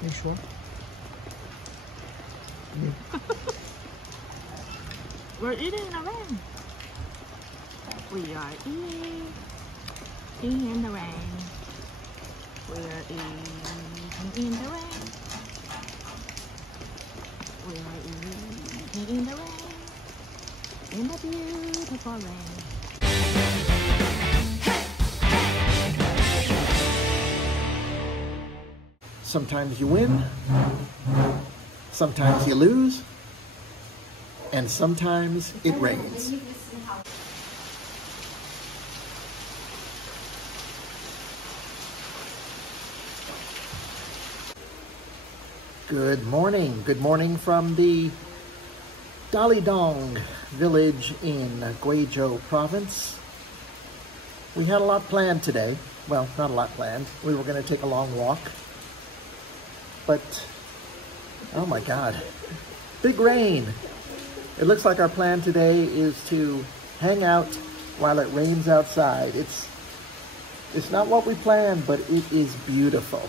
You sure? We're eating in the rain. We are eating in the rain. We are eating in the rain. We are eating in the rain. In the beautiful rain. Sometimes you win, sometimes you lose, and sometimes it rains. Good morning from the Dalidong village in Guizhou Province. We had a lot planned today. Well, not a lot planned. We were going to take a long walk. But, oh my God, big rain. It looks like our plan today is to hang out while it rains outside. It's not what we planned, but it is beautiful.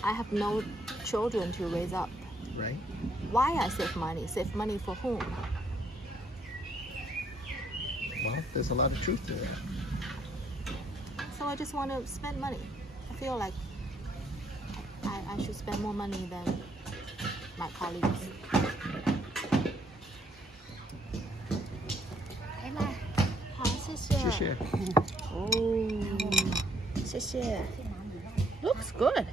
I have no children to raise up. Right? Why I save money? Save money for whom? Well, there's a lot of truth to that. So I just want to spend money. I feel like I should spend more money than my colleagues. 好，谢谢。谢谢。哦，谢谢。Looks good.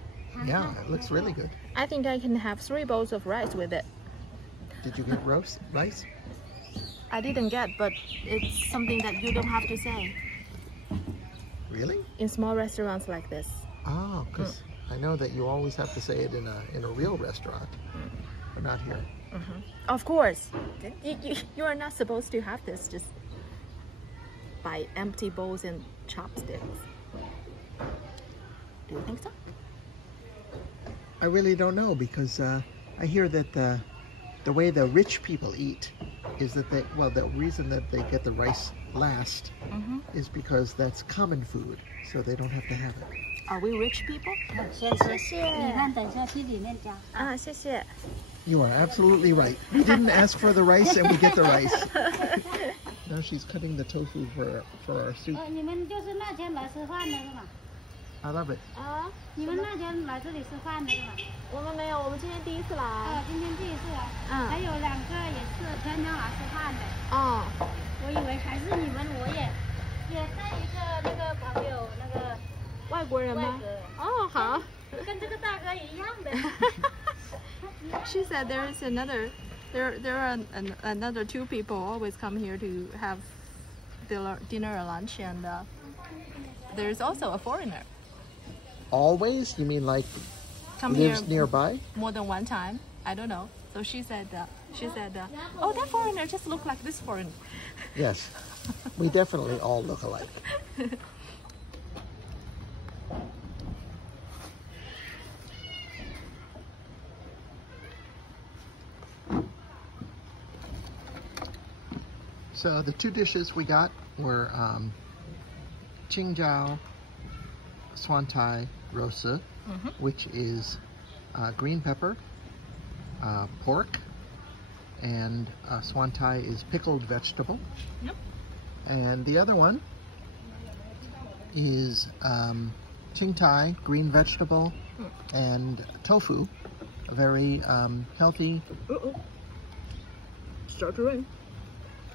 Yeah, it looks really good. I think I can have 3 bowls of rice with it. Did you get rice? I didn't get, but it's something that you don't have to say. Really? In small restaurants like this. Oh, because I know that you always have to say it in a real restaurant, but not here. Of course. You are not supposed to have this just by empty bowls and chopsticks. Do you think so? I really don't know, because I hear that the way the rich people eat is that the reason that they get the rice last is because that's common food, so they don't have to have it. Are we rich people? 谢谢。你看，等一下去里面加。啊，谢谢。 You are absolutely right. We didn't ask for the rice, and we get the rice. Now she's cutting the tofu for our soup. 你们就是那天来吃饭的是吗？ I love it. 啊，你们那天来这里吃饭的是吗？我们没有，我们今天第一次来。今天第一次来。还有2个也是天天来吃饭的。哦。我以为还是你们，我也带一个那个朋友，那个外国人吗？哦，好。跟这个大哥一样的。She said there are another 2 people always come here to have dinner or lunch, and there's also a foreigner. Always? You mean like Come lives here nearby? more than one time? I don't know. So she said, oh, that foreigner just looked like this foreigner. Yes. We definitely all look alike. So the 2 dishes we got were Qingzhao Swantai Rosa, which is green pepper, pork, and swantai is pickled vegetable. Yep. And the other one is qingtai, green vegetable, and tofu, a very healthy. Uh-oh. Start to rain.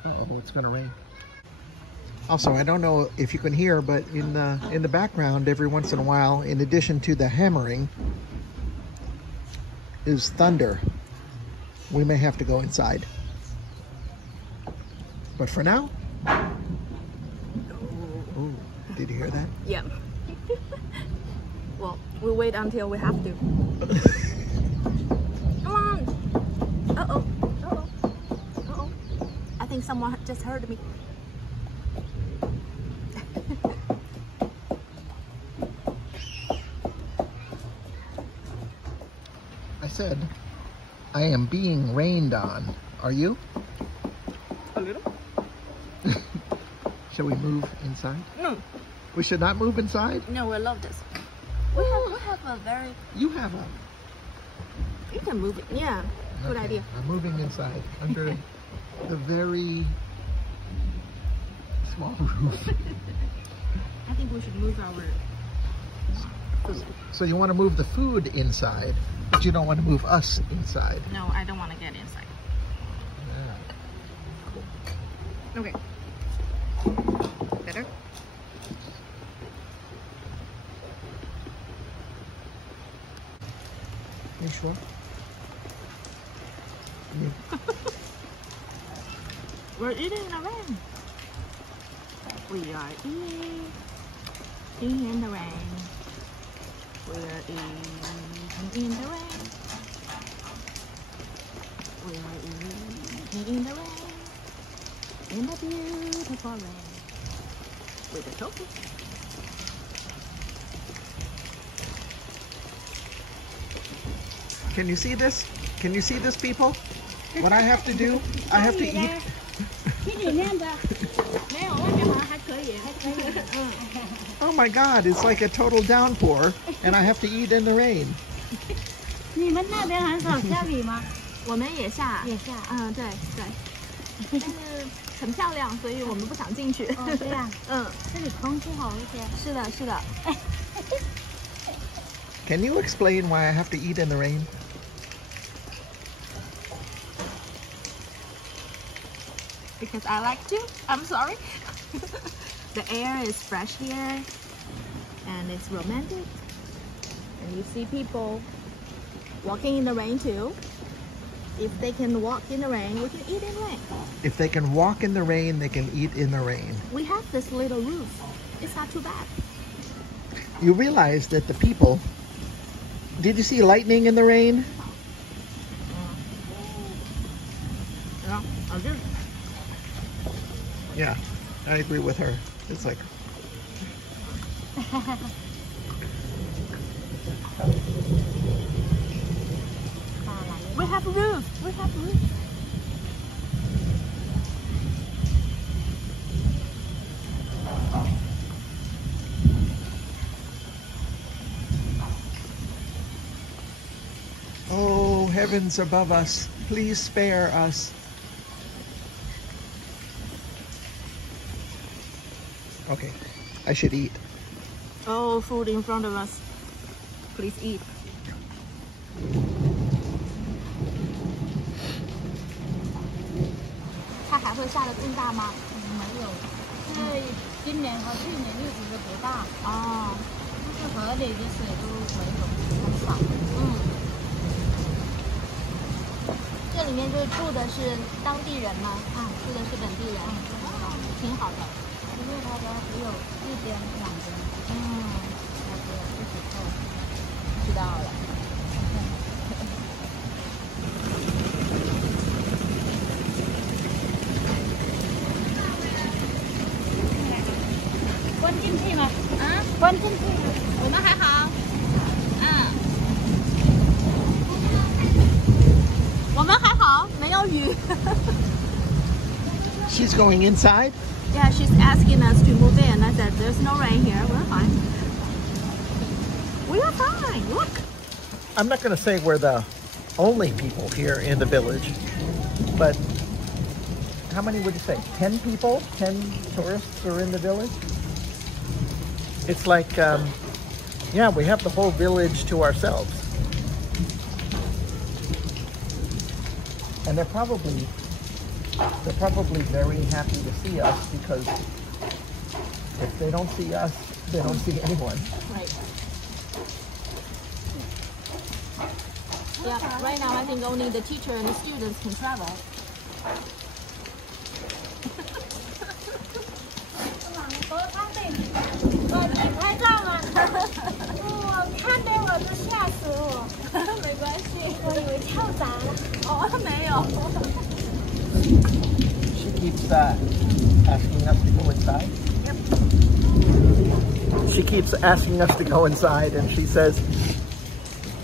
Uh-oh, it's gonna rain. Also, I don't know if you can hear, but in the background, every once in a while, in addition to the hammering, is thunder. We may have to go inside. But for now, oh, did you hear that? Yeah. Well, we'll wait until we have to. Come on. Uh-oh. Uh-oh. Uh-oh. I think someone just heard me. I said, I am being rained on. Are you? A little? Shall we move inside? No. We should not move inside? No, we love this. We have a very... You have a... You can move it. Yeah. Good Okay, idea. I'm moving inside under the very small roof. I think we should move our... So you want to move the food inside, but you don't want to move us inside. No, I don't want to get inside. Yeah. Okay. Better? You sure? We're eating in the rain. We are eating in the rain. We are eating in the rain. We are eating in the rain. In the beautiful rain. With the tofu. Can you see this? Can you see this, people? What I have to do? I have to eat. 去里面的，没有，外面好像还可以。Oh my God, it's like a total downpour, and I have to eat in the rain. 你们那边很少下雨吗？我们也下。也下。嗯，对对。但是很漂亮，所以我们不想进去。哦，对呀。嗯，这里空气好一些。是的，是的。 Can you explain why I have to eat in the rain? Because I like to. I'm sorry. The air is fresh here, and it's romantic. And you see people walking in the rain too. If they can walk in the rain, we can eat in rain. If they can walk in the rain, they can eat in the rain. We have this little roof. It's not too bad. You realize that the people... Did you see lightning in the rain? Yeah, I do. Yeah, I agree with her. It's like... We have a roof. We have a roof. Oh, heavens above us, please spare us. Okay, I should eat. Oh, food in front of us. Please eat. 它还会下得更大吗？没有，因为今年和去年一直都不大。哦，就是河里的水都没有，很少。这里面就是住的是当地人吗？啊，住的是本地人，挺好的。因为他家只有一间两间，他只有自己做。知道了。关进去吗？啊，关进去吗？我们还好。我们还好，没有雨。She's going inside? Yeah, she's asking us to move in. I said, there's no rain here. We're fine. We are fine. Look. I'm not going to say we're the only people here in the village, But how many would you say? 10 people? 10 tourists are in the village? It's like, yeah, we have the whole village to ourselves. And they're probably very happy to see us, because if they don't see us, they don't see anyone. Right. Yeah, right now I think only the teacher and the students can travel. 拍照吗？我看到我都吓死我。没关系，我以为跳闸了。哦，没有。She keeps asking us to go inside. Yep. She keeps asking us to go inside, and she says,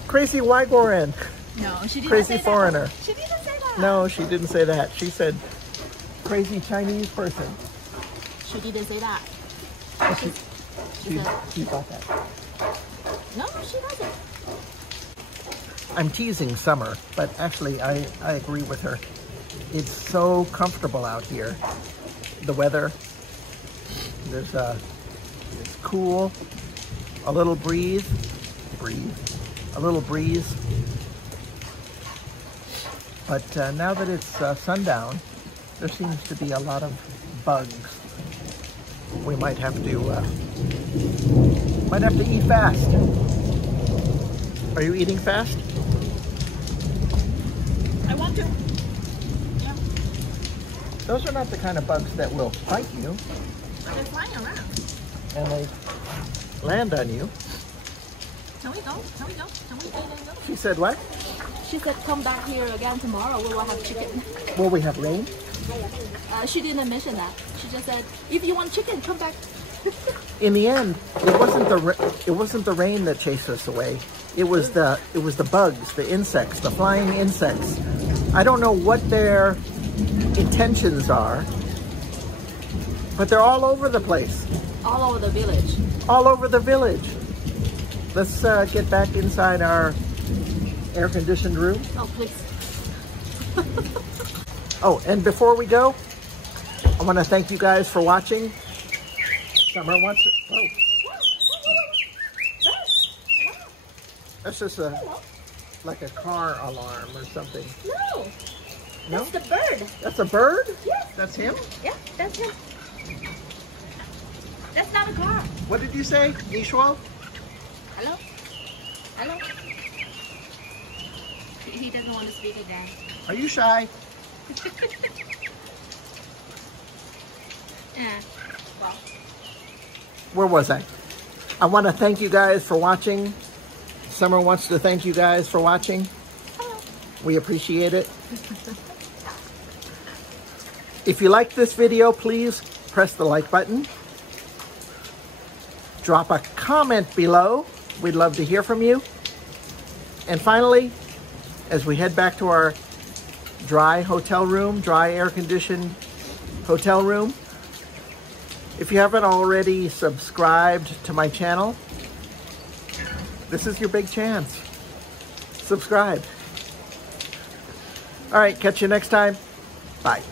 "Crazy Wygoran." No, she didn't Crazy say foreigner. That. She didn't say that. No, she didn't say that. She said, "Crazy Chinese person." She didn't say that. She thought that. No, she doesn't. I'm teasing Summer, but actually I agree with her. It's so comfortable out here. The weather, it's cool, a little breeze, a little breeze. But now that it's sundown, there seems to be a lot of bugs. We might have to eat fast. Are you eating fast? I want to. Yeah. Those are not the kind of bugs that will bite you. But they're flying around. And they land on you. Can we go? Can we go? Can we go? She said what? She said come back here again tomorrow. We will have chicken. Will we have rain? She didn't mention that. She just said, if you want chicken, come back. In the end, it wasn't the rain that chased us away. It was the bugs, the insects, the flying insects. I don't know what their intentions are, but they're all over the place. All over the village. All over the village. Let's get back inside our air-conditioned room. Oh, please. Oh, and before we go, I want to thank you guys for watching. Summer wants to... Oh. That's just like a car alarm or something. No. No? That's the bird. That's a bird? Yes. That's him? Yeah, that's him. That's not a car. What did you say, Guizhou? Hello? Hello? He doesn't want to speak again. Are you shy? Yeah. Well. Where was I? I want to thank you guys for watching. Summer wants to thank you guys for watching. Hello. We appreciate it. If you like this video, please press the like button. Drop a comment below. We'd love to hear from you. And finally, as we head back to our dry hotel room, dry air-conditioned hotel room, if you haven't already subscribed to my channel, this is your big chance. Subscribe. All right, catch you next time. Bye.